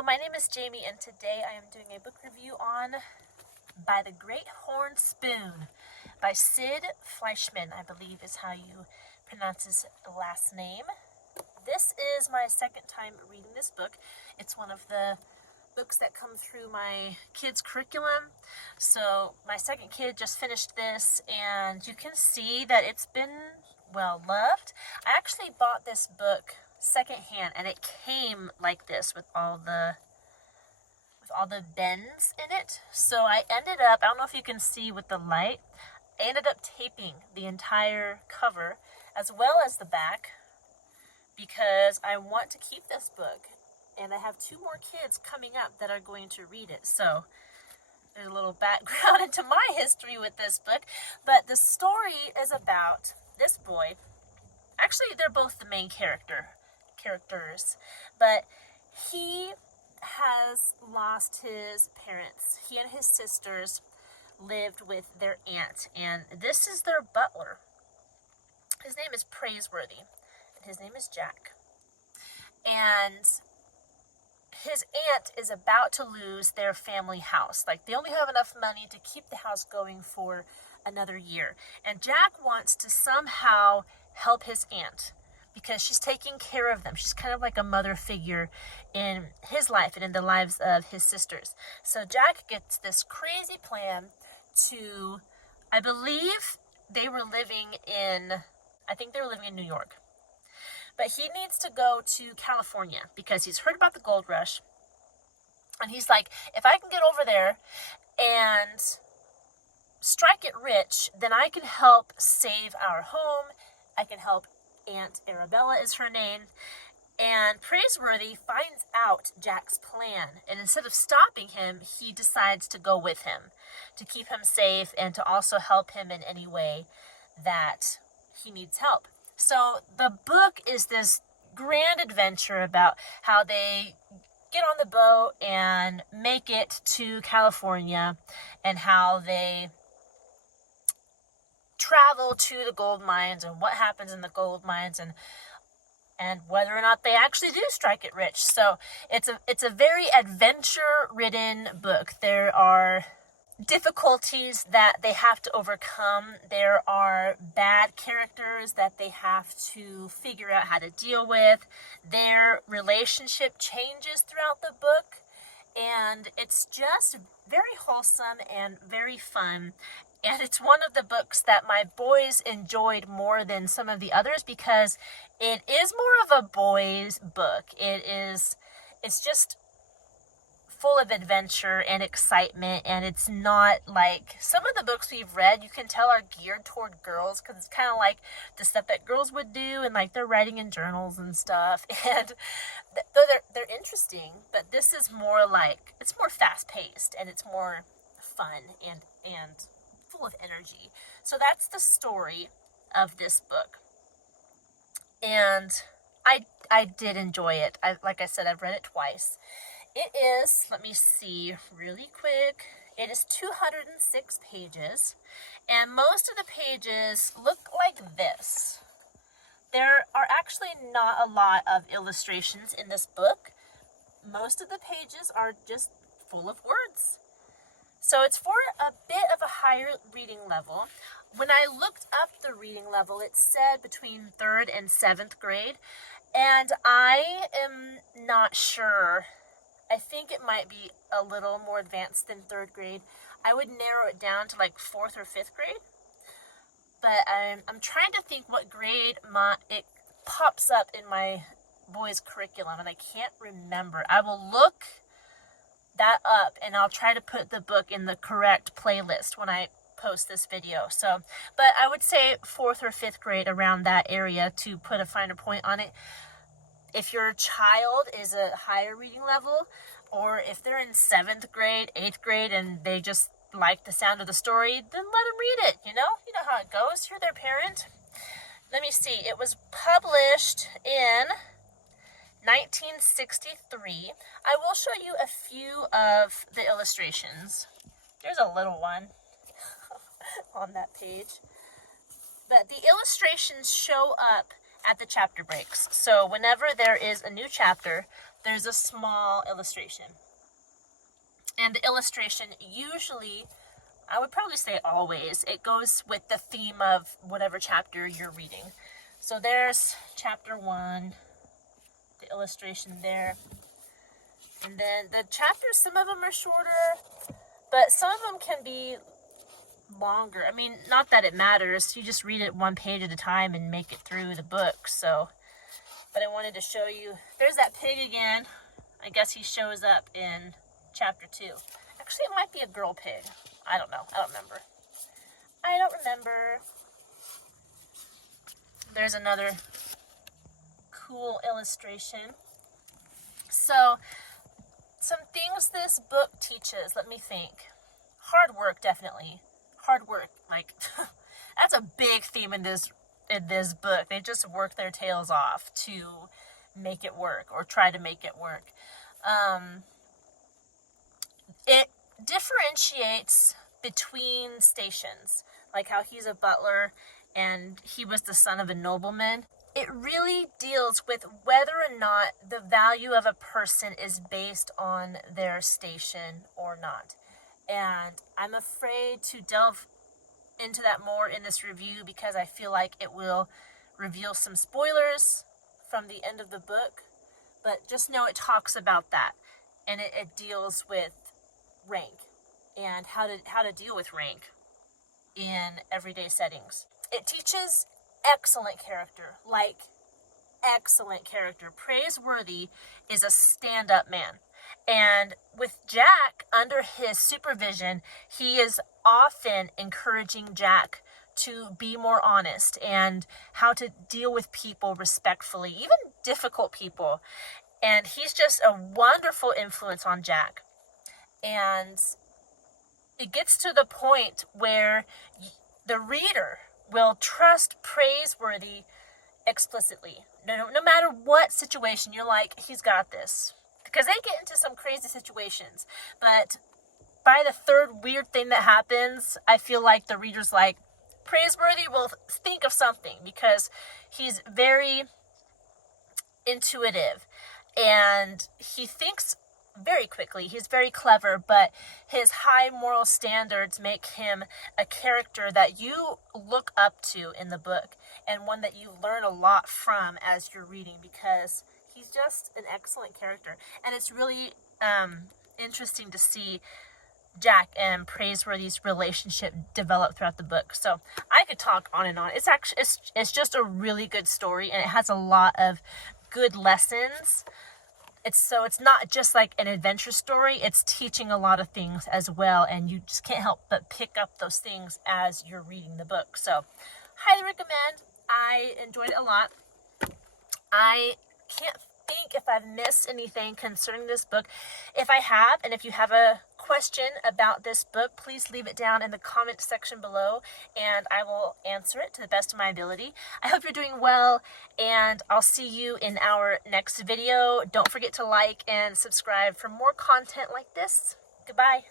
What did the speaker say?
Hello, my name is Jamie, and today I am doing a book review on By the Great Horn Spoon by Sid Fleischman, I believe is how you pronounce his last name. This is my second time reading this book. It's one of the books that come through my kids' curriculum. So my second kid just finished this, and you can see that it's been well loved. I actually bought this book secondhand, and it came like this with all the bends in it. So I ended up, I don't know if you can see with the light, I ended up taping the entire cover as well as the back because I want to keep this book, and I have two more kids coming up that are going to read it. So there's a little background into my history with this book, but the story is about this boy. Actually, they're both the main characters, but he has lost his parents. He and his sisters lived with their aunt, and this is their butler. His name is Praiseworthy, and his name is Jack. And his aunt is about to lose their family house. Like, they only have enough money to keep the house going for another year. And Jack wants to somehow help his aunt because she's taking care of them. She's kind of like a mother figure in his life and in the lives of his sisters. So Jack gets this crazy plan to, I believe they were living in New York. But he needs to go to California because he's heard about the gold rush. And he's like, if I can get over there and strike it rich, then I can help save our home. I can help Aunt Arabella is her name. And Praiseworthy finds out Jack's plan. And instead of stopping him, he decides to go with him to keep him safe and to also help him in any way that he needs help. So the book is this grand adventure about how they get on the boat and make it to California, and how they travel to the gold mines and what happens in the gold mines, and whether or not they actually do strike it rich. So it's a very adventure-ridden book. There are difficulties that they have to overcome. There are bad characters that they have to figure out how to deal with. Their relationship changes throughout the book, and it's just very wholesome and very fun. And it's one of the books that my boys enjoyed more than some of the others because it is more of a boys' book. It's just full of adventure and excitement, and it's not like some of the books we've read, you can tell, are geared toward girls because it's kind of like the stuff that girls would do, and like they're writing in journals and stuff, and they're interesting, but this is more like, it's more fast-paced and it's more fun and full of energy. So that's the story of this book, and I did enjoy it. Like I said, I've read it twice. It is, let me see really quick, it is 206 pages, and most of the pages look like this. There are actually not a lot of illustrations in this book. Most of the pages are just full of words. So it's for a bit of a higher reading level. When I looked up the reading level, it said between 3rd and 7th grade, and I am not sure. I think it might be a little more advanced than 3rd grade. I would narrow it down to like 4th or 5th grade. But I'm trying to think what grade it pops up in my boys' curriculum, and I can't remember. I will look that up, and I'll try to put the book in the correct playlist when I post this video. So, but I would say 4th or 5th grade, around that area, to put a finer point on it. If your child is a higher reading level, or if they're in 7th grade, 8th grade, and they just like the sound of the story, then let them read it, you know how it goes. You're their parent. Let me see. It was published in 1963. I will show you a few of the illustrations. There's a little one on that page. But the illustrations show up at the chapter breaks. So whenever there is a new chapter, there's a small illustration. And the illustration usually, I would probably say always, it goes with the theme of whatever chapter you're reading. So there's chapter 1, the illustration there. And then the chapters, some of them are shorter, but some of them can be longer. I mean, not that it matters. You just read it one page at a time and make it through the book. So, but I wanted to show you. There's that pig again. I guess he shows up in chapter 2. Actually, it might be a girl pig. I don't know. I don't remember. There's another cool illustration. So, some things this book teaches, let me think. Hard work, definitely. Hard work, like, that's a big theme in this book. They just work their tails off to make it work, or try to make it work. It differentiates between stations, like how he's a butler and he was the son of a nobleman. It really deals with whether or not the value of a person is based on their station or not. And I'm afraid to delve into that more in this review because I feel like it will reveal some spoilers from the end of the book. But just know it talks about that, and it deals with rank and how to deal with rank in everyday settings. It teaches excellent character, like excellent character. Praiseworthy is a stand-up man. And with Jack, under his supervision, he is often encouraging Jack to be more honest and how to deal with people respectfully, even difficult people. And he's just a wonderful influence on Jack. And it gets to the point where the reader will trust Praiseworthy explicitly. No matter what situation, you're like, he's got this. Because they get into some crazy situations. But by the third weird thing that happens, I feel like the reader's like, Praiseworthy will think of something, because he's very intuitive and he thinks very quickly. He's very clever, but his high moral standards make him a character that you look up to in the book, and one that you learn a lot from as you're reading, because he's just an excellent character. And it's really interesting to see Jack and Praiseworthy's relationship develop throughout the book. So I could talk on and on. It's just a really good story, and it has a lot of good lessons. It's not just like an adventure story. It's teaching a lot of things as well, and you just can't help but pick up those things as you're reading the book. So highly recommend. I enjoyed it a lot. I can't think if I've missed anything concerning this book. If I have, and if you have a question about this book, please leave it down in the comment section below, and I will answer it to the best of my ability. I hope you're doing well, and I'll see you in our next video. Don't forget to like and subscribe for more content like this. Goodbye.